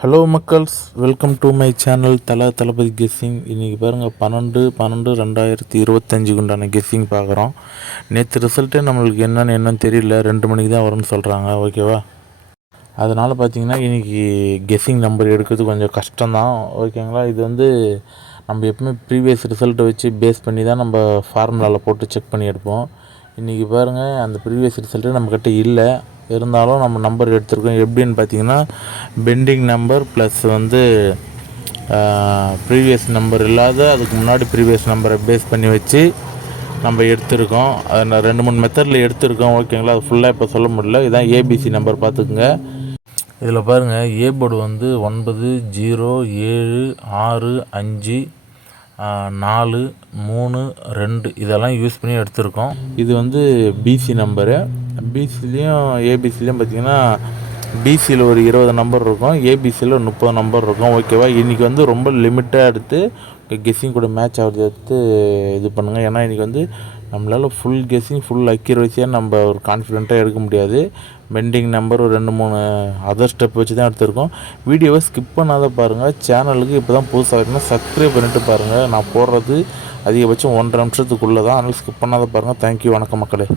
Hello மக்கள்ஸ், welcome to my channel Thalapathy guessing. இன்றைக்கி பாருங்கள் 12/12/2025 உண்டான கெஸ்ஸிங் பார்க்குறோம். நேற்று ரிசல்ட்டே நம்மளுக்கு என்னன்னு தெரியல, 2 மணிக்கு தான் வரும்னு சொல்கிறாங்க. ஓகேவா? அதனால் பார்த்திங்கன்னா இன்றைக்கி கெஸ்ஸிங் நம்பர் எடுக்கிறது கொஞ்சம் கஷ்டம்தான். ஓகேங்களா? இது நம்ம எப்பவுமே ப்ரீவியஸ் ரிசல்ட்டை வச்சு பேஸ் பண்ணி தான் நம்ம ஃபார்முலாவில் போட்டு செக் பண்ணி எடுப்போம். இன்றைக்கி பாருங்கள், அந்த ப்ரீவியஸ் ரிசல்ட்டு நம்மக்கிட்ட இல்லை. இருந்தாலும் நம்ம நம்பர் எடுத்திருக்கோம். எப்படின்னு பார்த்தீங்கன்னா, pending number plus previous number இல்லாத அதுக்கு முன்னாடி ப்ரீவியஸ் நம்பரை பேஸ் பண்ணி வச்சு நம்ம எடுத்திருக்கோம். அதை நான் 2-3 மெத்தடில் எடுத்திருக்கோம். ஓகேங்களா? அது ஃபுல்லாக இப்போ சொல்ல முடியல. இதுதான் ஏபிசி நம்பர், பார்த்துக்குங்க. இதில் பாருங்கள், ஏ போர்டு 9, 0, 7, 6, 5, 4, 3, 2 இதெல்லாம் யூஸ் பண்ணி எடுத்திருக்கோம். இது பிசி நம்பரு. பிசிலையும் ஏபிசிலையும் பார்த்திங்கன்னா, பிசியில் ஒரு 20 நம்பர் இருக்கும், ஏபிசியில் 30 நம்பர் இருக்கும். ஓகேவா? இன்றைக்கி ரொம்ப லிமிட்டாக எடுத்து கெஸ்ஸிங் கூட மேட்ச் ஆகிறது எடுத்து இது பண்ணுங்கள். ஏன்னா இன்றைக்கி நம்மளால் ஃபுல் கெஸ்ஸிங் ஃபுல் அக்யூரேசியாக நம்ம ஒரு கான்ஃபிடென்ட்டாக எடுக்க முடியாது. பெண்டிங் நம்பர் ஒரு 2-3 அதர் ஸ்டெப் வச்சு தான் எடுத்திருக்கோம். வீடியோவை ஸ்கிப் பண்ணாத பாருங்கள். சேனலுக்கு இப்போ தான் புதுசாக இருக்குன்னா சப்ஸ்கிரைப் பண்ணிவிட்டு பாருங்கள். நான் போடுறது அதிகபட்சம் 1.5 நிமிஷத்துக்குள்ளே தான். அதனால் ஸ்கிப் பண்ணாத பாருங்கள். தேங்க்யூ. வணக்கம் மக்களே.